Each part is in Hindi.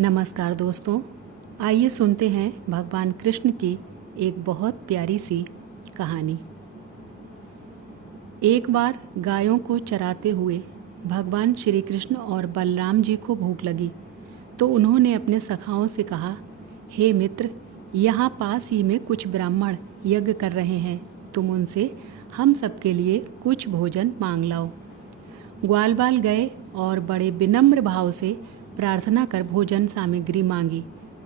नमस्कार दोस्तों, आइए सुनते हैं भगवान कृष्ण की एक बहुत प्यारी सी कहानी। एक बार गायों को चराते हुए भगवान श्री कृष्ण और बलराम जी को भूख लगी, तो उन्होंने अपने सखाओं से कहा, हे मित्र, यहाँ पास ही में कुछ ब्राह्मण यज्ञ कर रहे हैं, तुम उनसे हम सबके लिए कुछ भोजन मांग लाओ। ग्वाल बाल गए और बड़े विनम्र भाव से प्रार्थना कर भोजन सामग्री मांगी,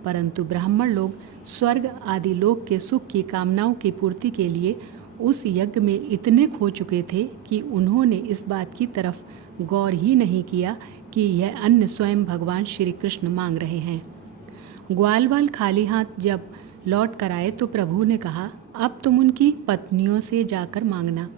परंतु ब्राह्मण लोग स्वर्ग आदि लोक के सुख की कामनाओं की पूर्ति के लिए उस यज्ञ में इतने खो चुके थे कि उन्होंने इस बात की तरफ गौर ही नहीं किया कि यह अन्न स्वयं भगवान श्री कृष्ण मांग रहे हैं। ग्वाल बाल खाली हाथ जब लौट कर आए तो प्रभु ने कहा, अब तुम उनकी पत्नियों से जाकर मांगना।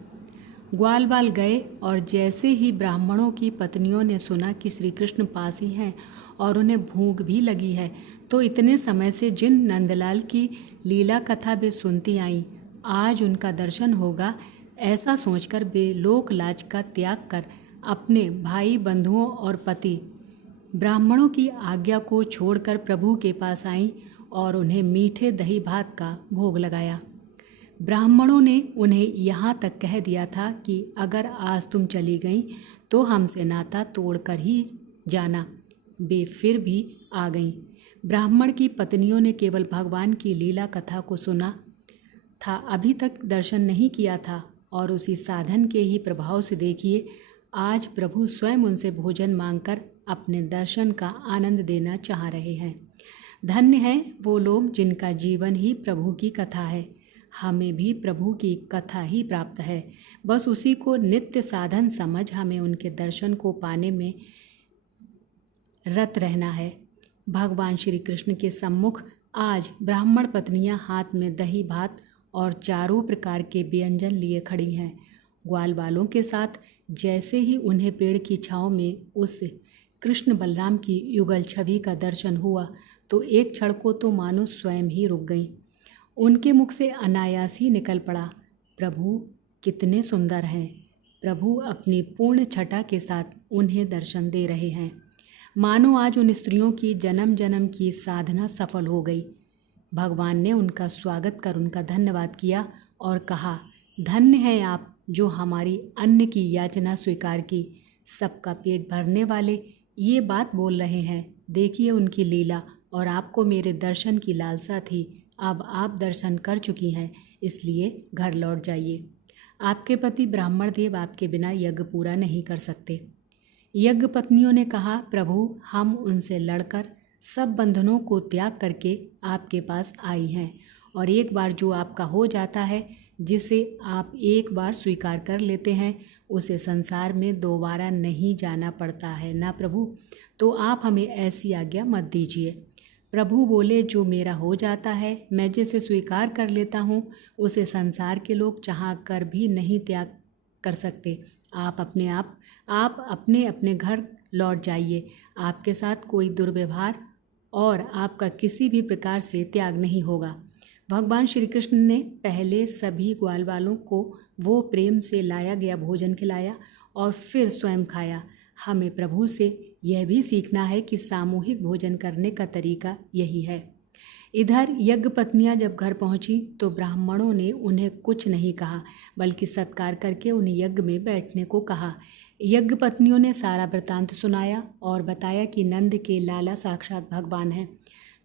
ग्वाल बाल गए और जैसे ही ब्राह्मणों की पत्नियों ने सुना कि श्री कृष्ण पास ही हैं और उन्हें भूख भी लगी है, तो इतने समय से जिन नंदलाल की लीला कथा वे सुनती आईं, आज उनका दर्शन होगा, ऐसा सोचकर वे लोक लाज का त्याग कर अपने भाई बंधुओं और पति ब्राह्मणों की आज्ञा को छोड़कर प्रभु के पास आईं और उन्हें मीठे दही भात का भोग लगाया। ब्राह्मणों ने उन्हें यहाँ तक कह दिया था कि अगर आज तुम चली गईं तो हमसे नाता तोड़कर ही जाना। वे फिर भी आ गईं। ब्राह्मण की पत्नियों ने केवल भगवान की लीला कथा को सुना था, अभी तक दर्शन नहीं किया था, और उसी साधन के ही प्रभाव से देखिए, आज प्रभु स्वयं उनसे भोजन मांगकर अपने दर्शन का आनंद देना चाह रहे हैं। धन्य हैं वो लोग जिनका जीवन ही प्रभु की कथा है। हमें भी प्रभु की कथा ही प्राप्त है, बस उसी को नित्य साधन समझ हमें उनके दर्शन को पाने में रत रहना है। भगवान श्री कृष्ण के सम्मुख आज ब्राह्मण पत्नियां हाथ में दही भात और चारों प्रकार के व्यंजन लिए खड़ी हैं। ग्वाल बालों के साथ जैसे ही उन्हें पेड़ की छाँव में उस कृष्ण बलराम की युगल छवि का दर्शन हुआ तो एक क्षण को तो मानो स्वयं ही रुक गईं। उनके मुख से अनायास ही निकल पड़ा, प्रभु कितने सुंदर हैं। प्रभु अपनी पूर्ण छटा के साथ उन्हें दर्शन दे रहे हैं, मानो आज उन स्त्रियों की जन्म जन्म की साधना सफल हो गई। भगवान ने उनका स्वागत कर उनका धन्यवाद किया और कहा, धन्य हैं आप जो हमारी अन्न की याचना स्वीकार की। सबका पेट भरने वाले ये बात बोल रहे हैं, देखिए उनकी लीला, और आपको मेरे दर्शन की लालसा थी, अब आप दर्शन कर चुकी हैं, इसलिए घर लौट जाइए। आपके पति ब्राह्मण देव आपके बिना यज्ञ पूरा नहीं कर सकते। यज्ञ पत्नियों ने कहा, प्रभु हम उनसे लड़कर सब बंधनों को त्याग करके आपके पास आई हैं, और एक बार जो आपका हो जाता है, जिसे आप एक बार स्वीकार कर लेते हैं, उसे संसार में दोबारा नहीं जाना पड़ता है ना प्रभु, तो आप हमें ऐसी आज्ञा मत दीजिए। प्रभु बोले, जो मेरा हो जाता है, मैं जिसे स्वीकार कर लेता हूँ, उसे संसार के लोग चाह कर भी नहीं त्याग कर सकते। आप अपने अपने घर लौट जाइए। आपके साथ कोई दुर्व्यवहार और आपका किसी भी प्रकार से त्याग नहीं होगा। भगवान श्री कृष्ण ने पहले सभी ग्वाल बालों को वो प्रेम से लाया गया भोजन खिलाया और फिर स्वयं खाया। हमें प्रभु से यह भी सीखना है कि सामूहिक भोजन करने का तरीका यही है। इधर यज्ञ पत्नियां जब घर पहुंची तो ब्राह्मणों ने उन्हें कुछ नहीं कहा, बल्कि सत्कार करके उन्हें यज्ञ में बैठने को कहा। यज्ञ पत्नियों ने सारा वृतांत सुनाया और बताया कि नंद के लाला साक्षात भगवान हैं।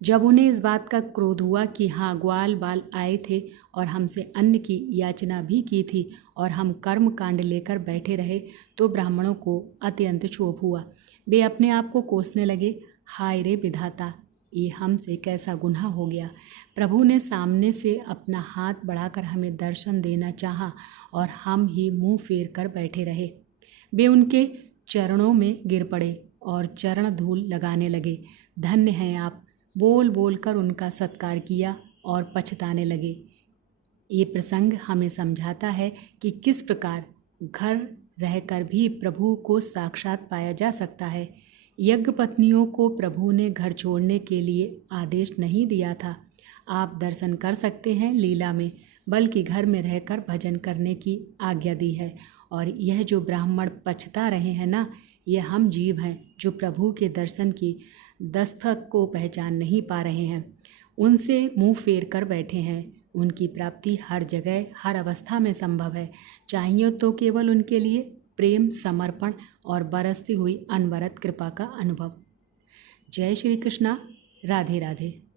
जब उन्हें इस बात का क्रोध हुआ कि हाँ, ग्वाल बाल आए थे और हमसे अन्न की याचना भी की थी और हम कर्म कांड लेकर बैठे रहे, तो ब्राह्मणों को अत्यंत क्षोभ हुआ। वे अपने आप को कोसने लगे, हाय रे विधाता, ये हमसे कैसा गुनाह हो गया। प्रभु ने सामने से अपना हाथ बढ़ाकर हमें दर्शन देना चाहा और हम ही मुंह फेर कर बैठे रहे। वे उनके चरणों में गिर पड़े और चरण धूल लगाने लगे। धन्य हैं आप, बोल बोल कर उनका सत्कार किया और पछताने लगे। ये प्रसंग हमें समझाता है कि किस प्रकार घर रहकर भी प्रभु को साक्षात पाया जा सकता है। यज्ञ पत्नियों को प्रभु ने घर छोड़ने के लिए आदेश नहीं दिया था। आप दर्शन कर सकते हैं लीला में, बल्कि घर में रहकर भजन करने की आज्ञा दी है। और यह जो ब्राह्मण पछता रहे हैं ना, ये हम जीव हैं जो प्रभु के दर्शन की दस्तक को पहचान नहीं पा रहे हैं, उनसे मुंह फेर कर बैठे हैं। उनकी प्राप्ति हर जगह हर अवस्था में संभव है। चाहिए तो केवल उनके लिए प्रेम, समर्पण और बरसती हुई अनवरत कृपा का अनुभव। जय श्री कृष्णा। राधे राधे।